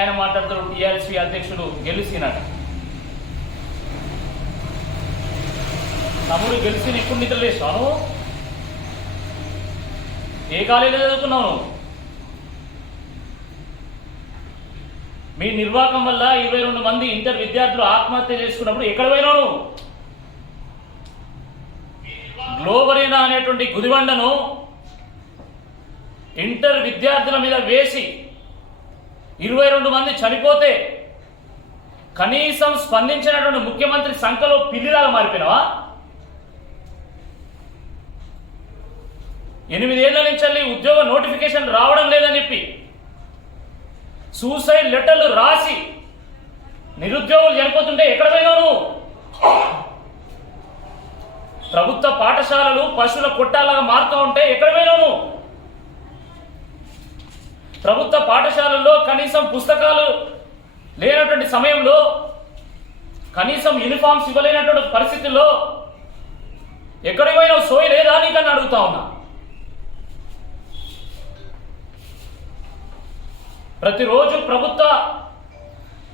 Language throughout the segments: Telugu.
ఆయన మాట్లాడుతారు టీఆర్ఎస్పీ అధ్యక్షుడు గెలిచినట. తమ్ముడు గెలిచి ఇప్పుడు నిద్ర లేచాను. ఏ కాలేజీలో చదువుకున్నావు? మీ నిర్వాహకం వల్ల 22 మంది ఇంటర్ విద్యార్థులు ఆత్మహత్య చేసుకున్నప్పుడు ఎక్కడ పోయినావు? గ్లోబరీనా అనేటువంటి గుదిబండను ఇంటర్ విద్యార్థుల మీద వేసి 22 మంది చనిపోతే కనీసం స్పందించినటువంటి ముఖ్యమంత్రి సంఖలో పిల్లిలాగా మారిపోయినావా? 8 ఏళ్ల నుంచి ఉద్యోగ నోటిఫికేషన్ రావడం లేదని చెప్పి సూసైడ్ లెటర్లు రాసి నిరుద్యోగులు చనిపోతుంటే ఎక్కడ పోయినావు? ప్రభుత్వ పాఠశాలలు పశువుల కొట్టాలాగా మారుతూ ఉంటే ఎక్కడ పోయినావు? ప్రభుత్వ పాఠశాలల్లో కనీసం పుస్తకాలు లేనటువంటి సమయంలో, కనీసం యూనిఫామ్స్ ఇవ్వలేనటువంటి పరిస్థితుల్లో ఎక్కడికి పోయినావు? సోయి లేదా నీకన్నా అడుగుతా ఉన్నా. ప్రతిరోజు ప్రభుత్వ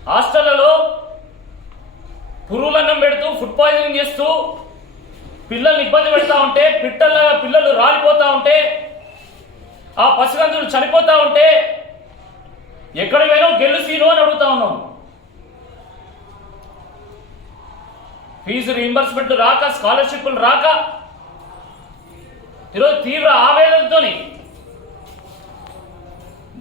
హాస్టళ్లలో పురుగులన్నం పెడుతూ ఫుడ్ పాయిజనింగ్ చేస్తూ పిల్లల్ని ఇబ్బంది పెడతా ఉంటే, పిట్టల్లాగా పిల్లలు రాలిపోతా ఉంటే, ఆ పసిగందులు చనిపోతా ఉంటే ఎక్కడికి పోయినావు? గెలుసీను అని అడుగుతా ఉన్నాం. ఫీజు రీయింబర్స్మెంట్ రాక, స్కాలర్షిప్లు రాక ఈరోజు తీవ్ర ఆవేదనతోని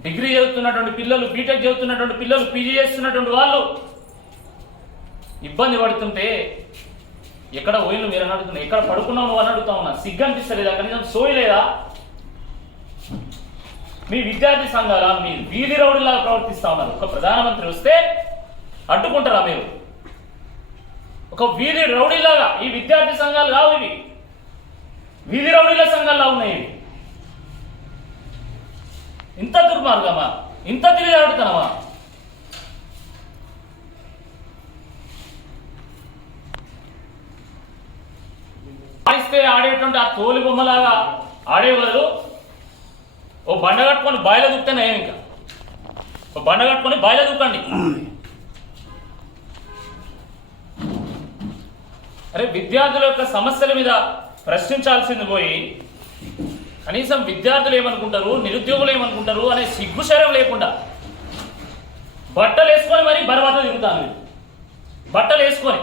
డిగ్రీ చదువుతున్నటువంటి పిల్లలు, బీటెక్ చదువుతున్నటువంటి పిల్లలు, పీజీ చేస్తున్నటువంటి వాళ్ళు ఇబ్బంది పడుతుంటే ఎక్కడ పోయిన మీరు అని అడుగుతున్నా. ఎక్కడ పడుకున్నావు నువ్వు అని అడుగుతా ఉన్నా. సిగ్గు అనిపిస్తలేదా? కనీసం సోయి లేదా? మీ విద్యార్థి సంఘాల మీ వీధి రౌడీలాగా ప్రవర్తిస్తా ఉన్నారు. ఒక ప్రధానమంత్రి వస్తే అడ్డుకుంటారా మీరు? ఒక వీధి రౌడీలాగా. ఈ విద్యార్థి సంఘాలు కావు ఇవి, వీధి రౌడీల సంఘాల్లా ఉన్నాయి ఇవి. ఇంత దుర్మార్గమా? ఇంత తిరిగి ఆడుతున్నావా? ఆడిస్తే ఆడేటువంటి ఆ తోలి బొమ్మలాగా ఆడేవాళ్ళు ఓ బండ కట్టుకొని బాయిల దూకుతానే. ఇంకా ఓ బండ కట్టుకొని బాయిల దూకండి. అరే, విద్యార్థుల యొక్క సమస్యల మీద ప్రశ్నించాల్సింది పోయి కనీసం విద్యార్థులు ఏమనుకుంటారు, నిరుద్యోగులు ఏమనుకుంటారు అనే సిగ్గు శరం లేకుండా బట్టలు వేసుకొని మరీ బర్వాత తిరుగుతాను. బట్టలు వేసుకొని